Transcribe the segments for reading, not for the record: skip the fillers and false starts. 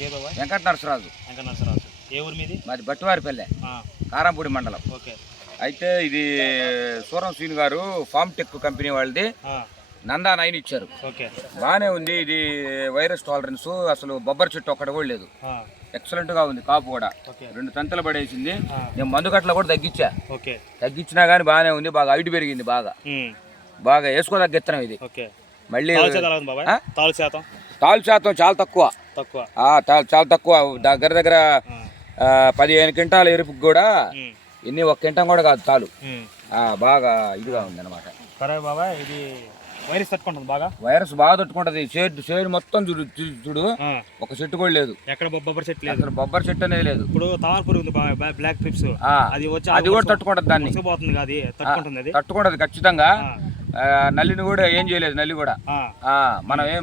పేరు బాబాయ్? వెంకట నరసరాజు. వెంకట నరసరాజు. ఏ ఊరు మీది? మాది బట్టివారిపల్లె, కారంపూడి మండలం. ఓకే. అయితే ఇది సూరం శ్రీను గారు ఫామ్ టెక్ కంపెనీ వాళ్ళది నందా 9 ఇచ్చారు. ఓకే. బాగానే ఉంది. ఇది వైరస్ టాలరెన్స్, అసలు బొబ్బరి చెట్టు ఒక్కటి కూడా లేదు. ఎక్సలెంట్ గా ఉంది. కాపు కూడా 2 తంతలు పడేసింది. నేను మందు కట్టలు కూడా తగ్గించా. తగ్గించినా గానీ బాగానే ఉంది. బాగా హైట్ పెరిగింది. బాగా వేసుకోదగ్గ ఇత్తనం ఇది. మళ్ళీ తాలు శాతం చాలా తక్కువ. చాలా తక్కువ. దగ్గర 15 క్వింటాల ఎరుపుకి కూడా ఇన్ని 1 క్వింటం కూడా కాదు తాలు. బాగా ఇదిగా ఉంది అనమాట. ఇది వైరస్ తట్టుకుంటుంది బాగా. వైరస్ బాగా తట్టుకుంటది. చేడు మొత్తం చూడు ఒక చెట్టు కూడా లేదు. ఎక్కడ బొబ్బరి చెట్టు లేదు. అసలు బొబ్బరి చెట్టు అనేది లేదు. ఇప్పుడు తామర పురుగు ఉంది, బ్లాక్ ట్రిప్స్, అది కూడా తట్టుకుంటది. దాన్ని తట్టుకుంటది ఖచ్చితంగా. నల్లిని కూడా ఏం చేయలేదు. నల్లి కూడా మనం ఏం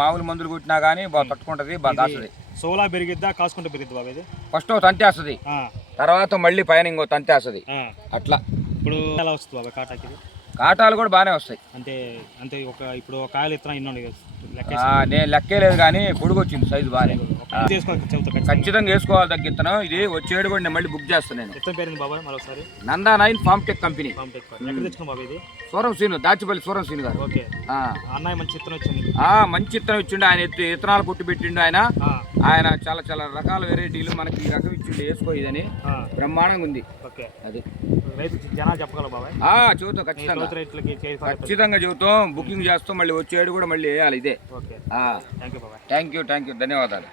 మామూలు మందులు కొట్టినా గానీ బాగా తట్టుకుంటది. బాగా కాస్తుంది. సోలా పెరిగిద్దా కాసుకుంటే పెరిగిద్ది బాబు? ఇది ఫస్ట్ తంతేస్తుంది, తర్వాత మళ్ళీ పైన ఇంకో తంతేస్తుంది. అట్లా. ఇప్పుడు ఎలా వస్తుంది బాబా కాటాకి? కాటాలు కూడా బాగానే వస్తాయి. అంటే ఇప్పుడు కాయలు ఇత్తనం ఇన్ని నేను లెక్కేలేదు కానీ పొడుగు వచ్చింది. సైజు బాగానే. ఖచ్చితంగా వేసుకోవాలి తగ్గిత్తనం. ఇది వచ్చేడు కూడా నేను మళ్ళీ బుక్ చేస్తాను. నేను పేరు బాబా మరోసారి? Nanda 9 farm tech company. ఇది సూరం శ్రీను, దాచిపల్లి సూరం శ్రీను గారు. అన్నయ్య మంచి ఇత్తనం వచ్చింది. మంచి ఇత్తనం ఇచ్చిండు ఆయన. ఇత్తనాలు కొట్టి పెట్టిండు ఆయన. ఆయన చాలా రకాల వెరైటీలు మనకి ఈ రకం ఇచ్చిండు. వేసుకో ఇదని బ్రహ్మాండంగా ఉంది. అది జనాలు చెప్పగలరు బాబాయ్? చెబుతాం ఖచ్చితంగా చెబుతాం. బుకింగ్ చేస్తాం. మళ్ళీ వచ్చేడు కూడా మళ్ళీ వేయాలి. ఇదే. Thank you. ధన్యవాదాలు.